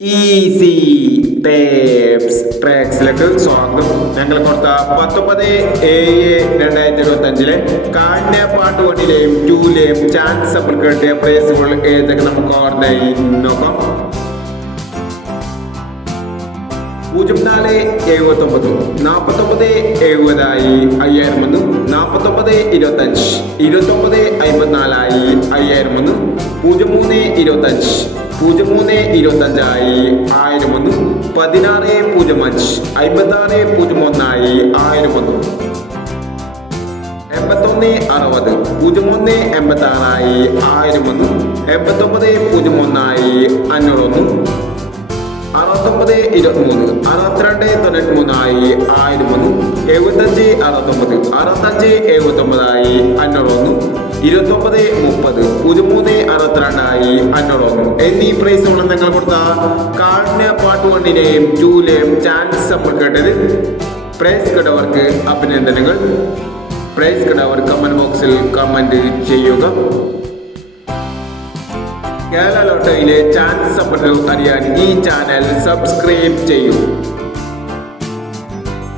Easy tapes ട്രാക്സിലേക്ക് സ്വാഗതം. ഞങ്ങൾ കൊടുത്ത പത്തൊമ്പത് ഏഴ് രണ്ടായിരത്തി ഇരുപത്തി അഞ്ചിലെ കാഞ്ഞ പാട്ടുവണ്ടിയിലെയും ടൂലെയും ചാൻസ് കേട്ടിയ പ്രൈസുകൾ ഏതൊക്കെ നമുക്ക് ഓർമ്മയായി? നോക്കാം. പൂജ്യം നാല് എഴുപത്തൊമ്പത്. നാൽപ്പത്തൊമ്പത് എഴുപതായി അയ്യായിരം ഒന്ന് നാൽപ്പത്തൊമ്പത് ഇരുപത്തഞ്ച്. ഇരുപത്തൊമ്പത് അമ്പത്തിനാലായി അയ്യായിരം ഒന്ന് പൂജ്യം മൂന്ന് ഇരുപത്തഞ്ച്. പൂജ്യം മൂന്ന് ഇരുപത്തഞ്ചായി ആയിരം ഒന്ന് പതിനാറ് പൂജ്യം അഞ്ച് അമ്പത്താറ് പൂജ്യം ഒന്നായി ആയിരം ഒന്ന് എൺപത്തൊന്ന് അറുപത് പൂജ്യം ഒന്ന് എൺപത്തി ആറായി ആയിരം ഒന്ന് എൺപത്തൊമ്പത് പൂജ്യം ഒന്നായി അഞ്ഞൂറൊന്ന്. ഇരുപത്തിമൂന്ന് അറുപത്തിരണ്ട് തൊണ്ണൂറ്റി മൂന്നായി ആയിരം ഒന്ന് എഴുപത്തഞ്ച് അറുപത്തൊമ്പത് അറുപത്തഞ്ച് എഴുപത്തൊമ്പതായി അഞ്ഞൂറൊന്ന് ഇരുപത്തൊമ്പത് മുപ്പത് പൂജ്യം മൂന്ന് അറുപത്തിരണ്ടായി അഞ്ഞൂറൊന്ന്. എന്നീ നിങ്ങൾ കൊടുത്ത കാടിന് വണ്ണിനെയും ടൂലെയും ചാൻസ് നമ്മൾ കേട്ടത്. പ്രൈസ് കേട്ടവർക്ക് അഭിനന്ദനങ്ങൾ. പ്രൈസ് കേട്ടവർ കമന്റ് ബോക്സിൽ കമന്റ് ചെയ്യുക. കേരള ലോട്ടറിയിലെ ചാൻസ് അറിയാൻ ഈ ചാനൽ സബ്സ്ക്രൈബ് ചെയ്യൂ.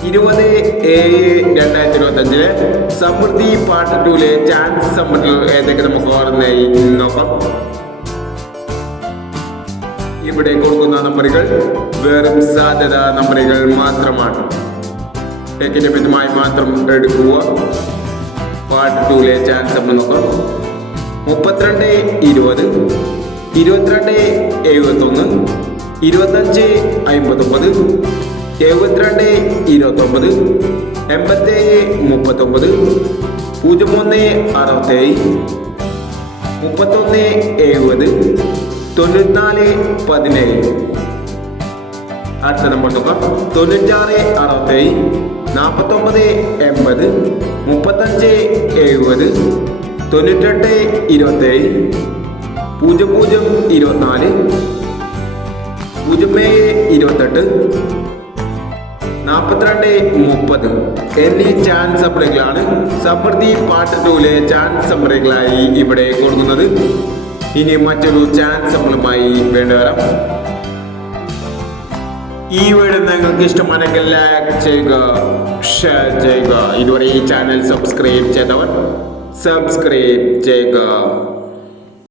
ഇരുപത് ഏഴ് രണ്ടായിരത്തി ഇരുപത്തി അഞ്ചിലെ സമൃദ്ധി പാർട്ട് ടൂലെ ചാൻസ് സമ്പത്തുകൾ ഏതൊക്കെ നമുക്ക് ഓർമ്മയായി? നോക്കാം. ഇവിടെ കൊടുക്കുന്ന നമ്പറുകൾ വെറും സാധ്യത നമ്പറുകൾ മാത്രമാണ്. ടെക്കിന്റെ മിതമായി മാത്രം എടുക്കുക. പാർട്ട് ടൂലെ ചാൻസ് നോക്കാം. മുപ്പത്തിരണ്ട് ഇരുപത് ഇരുപത്തിരണ്ട് എഴുപത്തൊന്ന് ഇരുപത്തഞ്ച് അമ്പത്തൊമ്പത് എഴുപത്തിരണ്ട് ഇരുപത്തൊമ്പത് എൺപത്തേഴ് മുപ്പത്തൊമ്പത് പൂജ്യം ഒന്ന് അറുപത്തേഴ് മുപ്പത്തൊന്ന് എഴുപത് തൊണ്ണൂറ്റിനാല് പതിനേഴ്. അടുത്ത നമ്പർ നോക്കാം. തൊണ്ണൂറ്റാറ് അറുപത്തേഴ് നാൽപ്പത്തൊമ്പത് എൺപത് മുപ്പത്തഞ്ച് എഴുപത് തൊണ്ണൂറ്റെട്ട് ഇരുപത്തേഴ്. പൂജ്യം പൂജ്യം ഇരുപത്തിനാല്. പൂജ്യം ഏഴ് ഇരുപത്തെട്ട്. നാൽപ്പത്തിരണ്ട് മുപ്പത്. എന്നീ ചാൻസ് സമ്മറികളാണ് സമൃദ്ധി പാർട്ട് ടൂലെ ചാൻസ് സമ്മറികളായി ഇവിടെ കൊടുക്കുന്നത്. ഇനി മറ്റൊരു ചാൻസ് സമ്മറുമായി വേണ്ടിവരാം ഈ വീഡിയോ നിങ്ങൾക്ക് ഇഷ്ടമാണെങ്കിൽ ലൈക്ക് ചെയ്യുക ഷെയർ ചെയ്യുക. ഇതുവരെ ഈ ചാനൽ സബ്സ്ക്രൈബ് ചെയ്തവർ സബ്സ്ക്രൈബ് ചെയ്യുക.